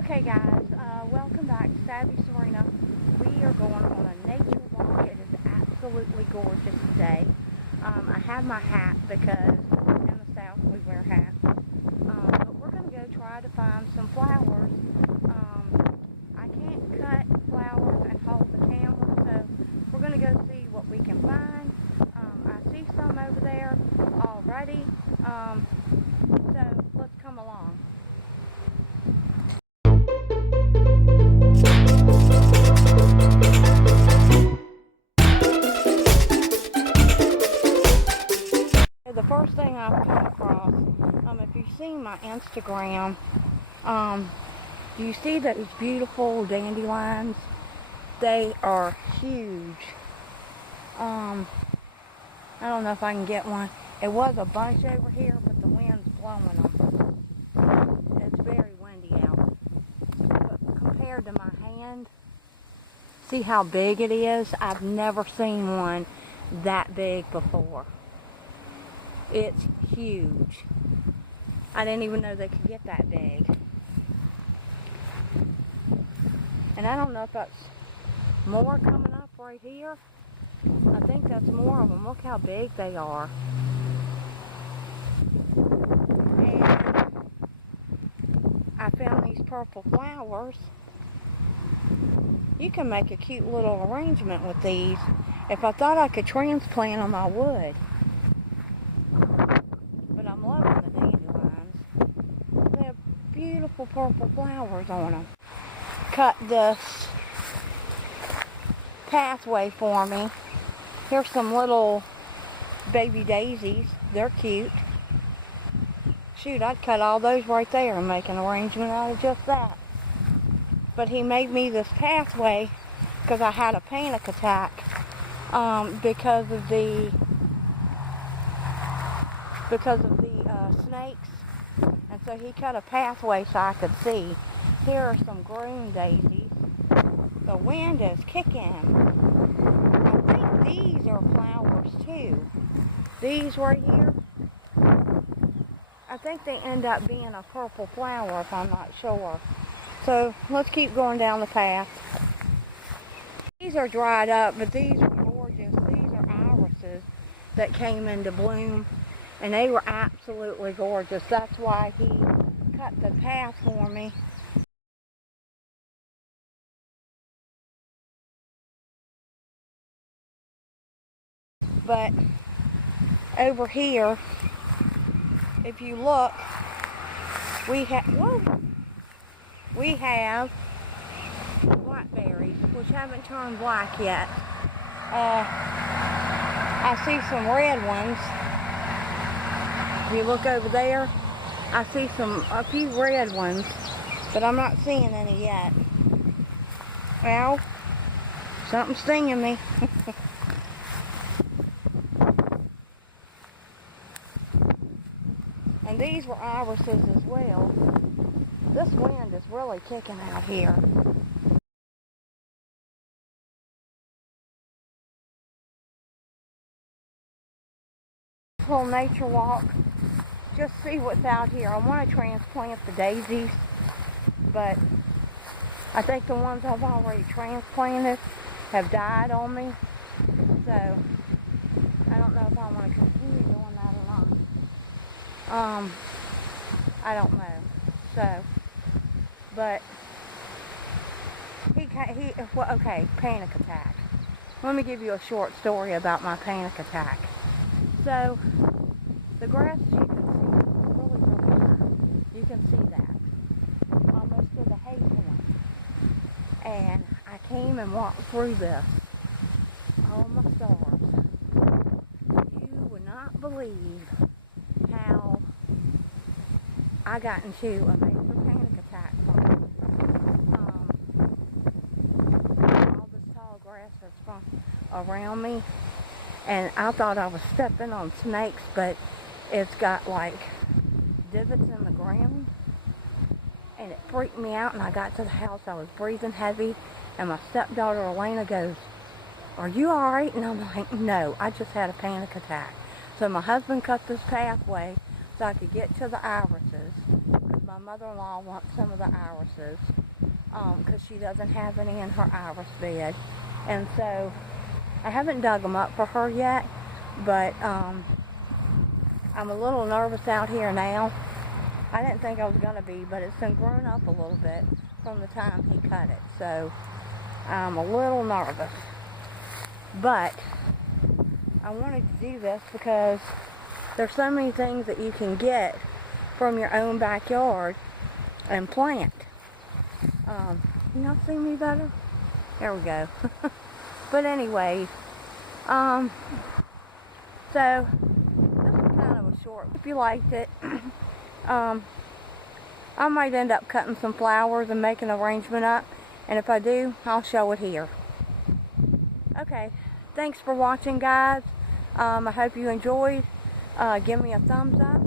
Okay guys, welcome back to Savvy Serena. We are going on a nature walk. It is absolutely gorgeous today. I have my hat because in the South we wear hats. But we're going to go try to find some flowers. I can't cut flowers and hold the camera, so we're going to go see what we can find. I see some over there already, so let's come along. The first thing I've come across, if you've seen my Instagram, do you see those beautiful dandelions? They are huge. I don't know if I can get one. It was a bunch over here, but the wind's blowing them. It's very windy out. But compared to my hand, see how big it is? I've never seen one that big before. It's huge. I didn't even know they could get that big. And I don't know if that's more coming up right here. I think that's more of them. Look how big they are. And I found these purple flowers. You can make a cute little arrangement with these. If I thought I could transplant them, I would. I'm loving the dandelions. They have beautiful purple flowers on them. Cut this pathway for me. Here's some little baby daisies. They're cute. Shoot, I'd cut all those right there and make an arrangement out of just that. But he made me this pathway because I had a panic attack because of the snakes, and so he cut a pathway so I could see. Here are some green daisies. The wind is kicking. I think these are flowers too. These right here, I think they end up being a purple flower if I'm not sure. So let's keep going down the path. These are dried up, but these are gorgeous. These are irises that came into bloom. And they were absolutely gorgeous. That's why he cut the path for me. But over here, if you look, we have blackberries, which haven't turned black yet. I see some red ones. If you look over there, I see a few red ones, but I'm not seeing any yet. Ow, something's stinging me. And these were irises as well. This wind is really kicking out here. Little nature walk. Just see what's out here. I want to transplant the daisies, but I think the ones I've already transplanted have died on me, so I don't know if I want to continue doing that or not. I don't know. So, but okay, panic attack. Let me give you a short story about my panic attack. So, the grass, as you can see, is really, really high. You can see that. Almost to the hay point. And I came and walked through this. Oh my stars. You would not believe how I got into a major panic attack from all this tall grass that's from around me. And I thought I was stepping on snakes, but it's got like divots in the ground. And it freaked me out, and I got to the house. I was breathing heavy, and my stepdaughter Elena goes, "Are you alright?" And I'm like, "No, I just had a panic attack." So my husband cut this pathway so I could get to the irises, because my mother-in-law wants some of the irises because she doesn't have any in her iris bed. And so I haven't dug them up for her yet, but I'm a little nervous out here now. I didn't think I was going to be, but it's been grown up a little bit from the time he cut it. So I'm a little nervous. But I wanted to do this because there's so many things that you can get from your own backyard and plant. Can y'all see me better? There we go. But anyway, so this was kind of a short. If you liked it, I might end up cutting some flowers and making an arrangement up, and if I do, I'll show it here. Okay, thanks for watching, guys. I hope you enjoyed. Give me a thumbs up.